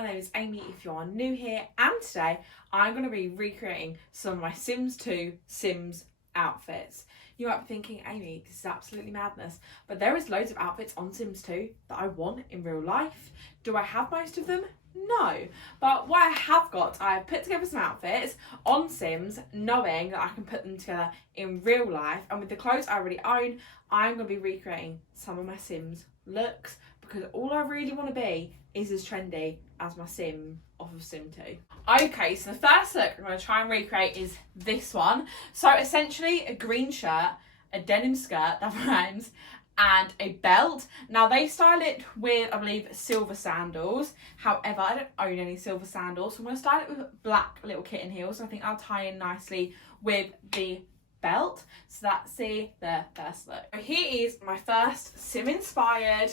my name is Amy if you are new here, and today I'm going to be recreating some of my Sims 2 Sims outfits. You might be thinking, Amy, this is absolutely madness, but there is loads of outfits on Sims 2 that I want in real life. Do I have most of them? No, but what I have got, I've put together some outfits on Sims knowing that I can put them together in real life, and with the clothes I already own, I'm going to be recreating some of my Sims looks because all I really want to be is as trendy as my Sim off of Sim 2. Okay, so the first look I'm going to try and recreate is this one. So essentially a green shirt, a denim skirt that rhymes, and a belt. Now they style it with, I believe, silver sandals. However, I don't own any silver sandals, so I'm going to style it with black little kitten heels. I think I'll tie in nicely with the belt. So that's the first look. So here is my first Sim inspired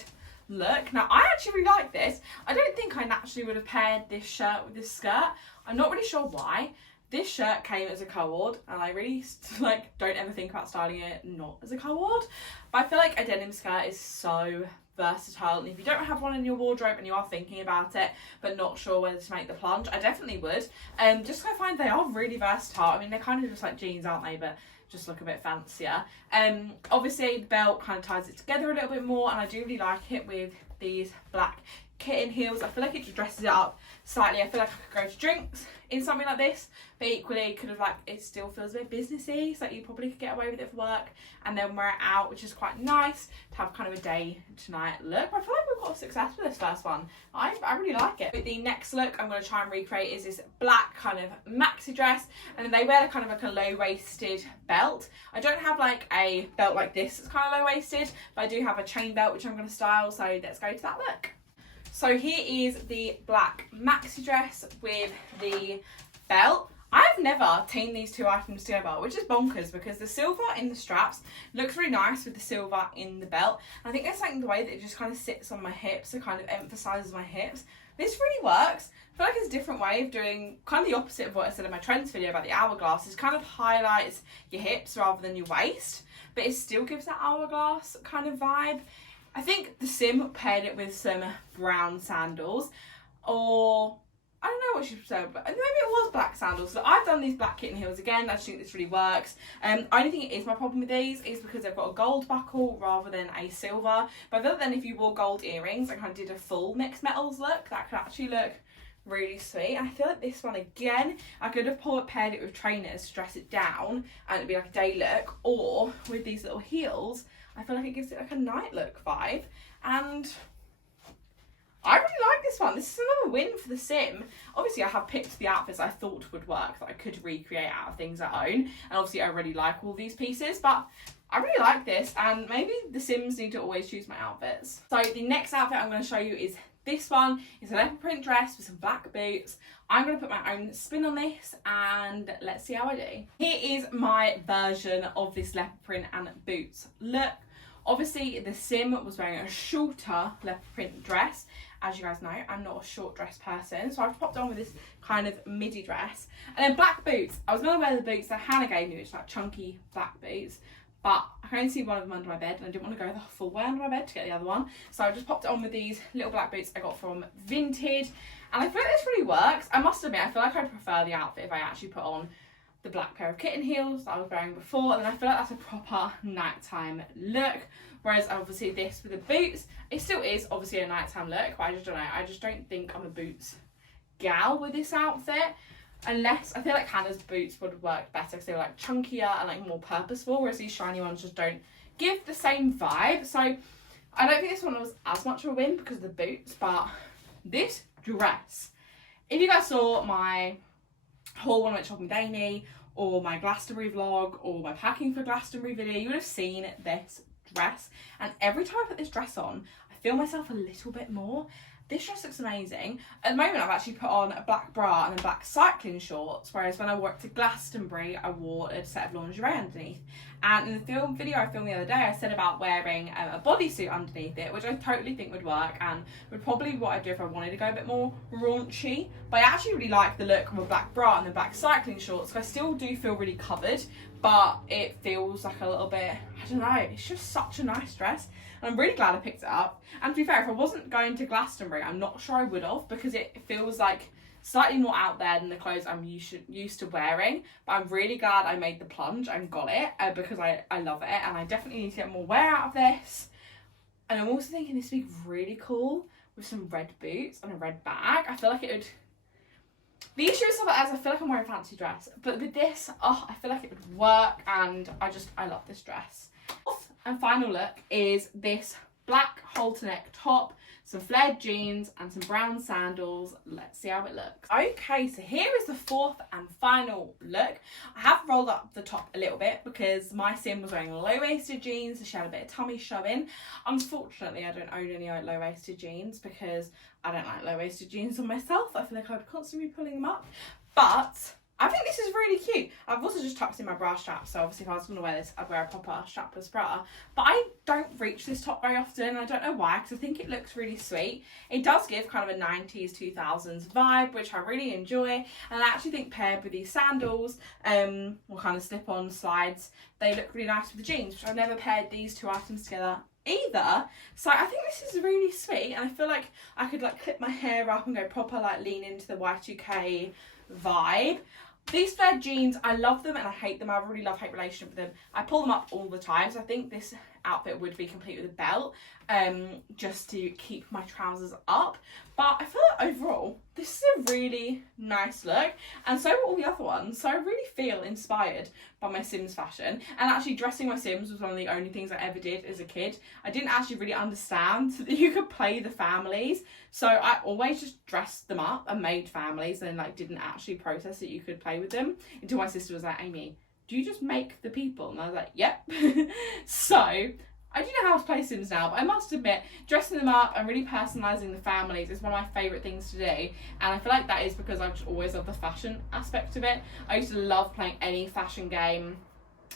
look. Now I actually really like this. I don't think I naturally would have paired this shirt with this skirt. I'm not really sure why. This shirt came as a co-ord, and I really don't ever think about styling it not as a co-ord. But I feel like a denim skirt is so versatile, and if you don't have one in your wardrobe and you are thinking about it but not sure whether to make the plunge, I definitely would. Just because I find they are really versatile. I mean, they're kind of just like jeans, aren't they, but just look a bit fancier. Obviously the belt kind of ties it together a little bit more, and I do really like it with these black kitten heels. I feel like it just dresses it up slightly. I feel like I could go to drinks in something like this, but equally kind of like it still feels a bit businessy, so you probably could get away with it for work and then wear it out, which is quite nice to have kind of a day tonight look. But I feel like we've got a success with this first one. I really like it. With the next look I'm going to try and recreate is this black kind of maxi dress, and then they wear kind of like a low-waisted belt. I don't have like a belt like this that's kind of low-waisted, but I do have a chain belt which I'm going to style, so let's go to that look. So here is the black maxi dress with the belt. I've never teamed these two items together, which is bonkers because the silver in the straps looks really nice with the silver in the belt. And I think there's something the way that it just kind of sits on my hips, it kind of emphasises my hips. This really works. I feel like it's a different way of doing kind of the opposite of what I said in my trends video about the hourglass. It kind of highlights your hips rather than your waist, but it still gives that hourglass kind of vibe. I think the Sim paired it with some brown sandals, or I don't know what she said, but maybe it was black sandals. So I've done these black kitten heels again. I just think this really works. Only thing is my problem with these is because they've got a gold buckle rather than a silver. But I feel like then if you wore gold earrings and kind of did a full mixed metals look, that could actually look really sweet. And I feel like this one again, I could have paired it with trainers to dress it down and it'd be like a day look, or with these little heels. I feel like it gives it like a night look vibe, and I really like this one. This is another win for the Sim. Obviously I have picked the outfits I thought would work that I could recreate out of things I own, and obviously I really like all these pieces, but I really like this, and maybe the Sims need to always choose my outfits. So the next outfit I'm going to show you is this one. It's a leopard print dress with some black boots. I'm going to put my own spin on this and let's see how I do. Here is my version of this leopard print and boots look. Obviously the Sim was wearing a shorter leopard print dress. As you guys know, I'm not a short dress person, so I've popped on with this kind of midi dress. And then black boots. I was going to wear the boots that Hannah gave me, which are like chunky black boots, but I can only see one of them under my bed and I didn't want to go the full way under my bed to get the other one. So I just popped it on with these little black boots I got from Vinted. And I feel like this really works. I must admit, I feel like I'd prefer the outfit if I actually put on the black pair of kitten heels that I was wearing before, and then I feel like that's a proper nighttime look. Whereas obviously this with the boots, it still is obviously a nighttime look, but I just don't know. I just don't think I'm a boots gal with this outfit. Unless, I feel like Hannah's boots would work better because they were like chunkier and like more purposeful, whereas these shiny ones just don't give the same vibe. So I don't think this one was as much of a win because of the boots, but this dress, if you guys saw my haul when I went shopping with Amy, or my Glastonbury vlog, or my packing for Glastonbury video, you would have seen this dress, and every time I put this dress on I feel myself a little bit more. This dress looks amazing. At the moment I've actually put on a black bra and then black cycling shorts, whereas when I wore it to Glastonbury I wore a set of lingerie underneath, And in the video I filmed the other day, I said about wearing a bodysuit underneath it, which I totally think would work and would probably be what I'd do if I wanted to go a bit more raunchy. But I actually really like the look of a black bra and the black cycling shorts, because I still do feel really covered, but it feels like a little bit, I don't know, it's just such a nice dress. And I'm really glad I picked it up. And to be fair, if I wasn't going to Glastonbury, I'm not sure I would have, because it feels like slightly more out there than the clothes I'm used to wearing. But I'm really glad I made the plunge and got it, because I love it, and I definitely need to get more wear out of this. And I'm also thinking this would be really cool with some red boots and a red bag. I feel like it would... The issue with stuff like that is I feel like I'm wearing a fancy dress, but with this, I feel like it would work, and I love this dress. Fourth and final look is this black halter neck top, some flared jeans and some brown sandals. Let's see how it looks. Okay, so here is the fourth and final look. I have rolled up the top a little bit because my sim was wearing low-waisted jeans, so she had a bit of tummy showing. Unfortunately, I don't own any low-waisted jeans because I don't like low-waisted jeans on myself. I feel like I would constantly be pulling them up, but I think this is really cute. I've also just tucked in my bra strap, so obviously if I was going to wear this, I'd wear a proper strapless bra. But I don't reach this top very often, and I don't know why, because I think it looks really sweet. It does give kind of a 90s, 2000s vibe, which I really enjoy. And I actually think paired with these sandals, or kind of slip-on slides, they look really nice with the jeans, which I've never paired these two items together either. So I think this is really sweet, and I feel like I could like clip my hair up and go proper like lean into the Y2K vibe. These flared jeans, I love them and I hate them. I have a really love-hate relationship with them. I pull them up all the time, so I think this outfit would be complete with a belt, just to keep my trousers up. But I feel like overall, this is a really nice look, and so are all the other ones. So I really feel inspired by my Sims fashion. And actually dressing my Sims was one of the only things I ever did as a kid. I didn't actually really understand that you could play the families, so I always just dressed them up and made families, and like didn't actually process that you could play with them, until my sister was like, Amy, do you just make the people? And I was like, yep. So I do know how to play Sims now, but I must admit, dressing them up and really personalising the families is one of my favourite things to do. And I feel like that is because I've just always loved the fashion aspect of it. I used to love playing any fashion game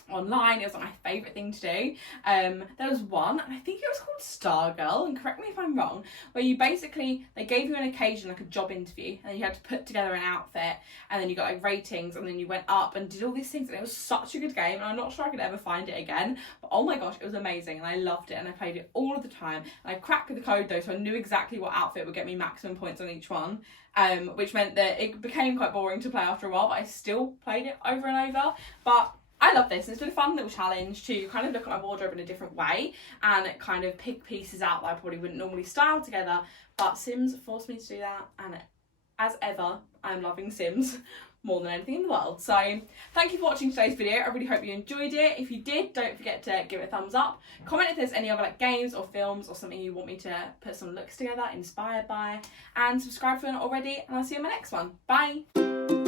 online. It was like my favourite thing to do. There was one, and I think it was called Stargirl, and correct me if I'm wrong, where you basically, they gave you an occasion, like a job interview, and you had to put together an outfit, and then you got like ratings, and then you went up and did all these things, and it was such a good game, and I'm not sure I could ever find it again, but oh my gosh, it was amazing, and I loved it, and I played it all of the time. And I cracked the code though, so I knew exactly what outfit would get me maximum points on each one, which meant that it became quite boring to play after a while, but I still played it over and over. But I love this, and it's been a fun little challenge to kind of look at my wardrobe in a different way and kind of pick pieces out that I probably wouldn't normally style together, but Sims forced me to do that, and as ever, I'm loving Sims more than anything in the world. So thank you for watching today's video. I really hope you enjoyed it. If you did, don't forget to give it a thumbs up. Comment if there's any other like games or films or something you want me to put some looks together inspired by, and subscribe if you're not already, and I'll see you in my next one. Bye.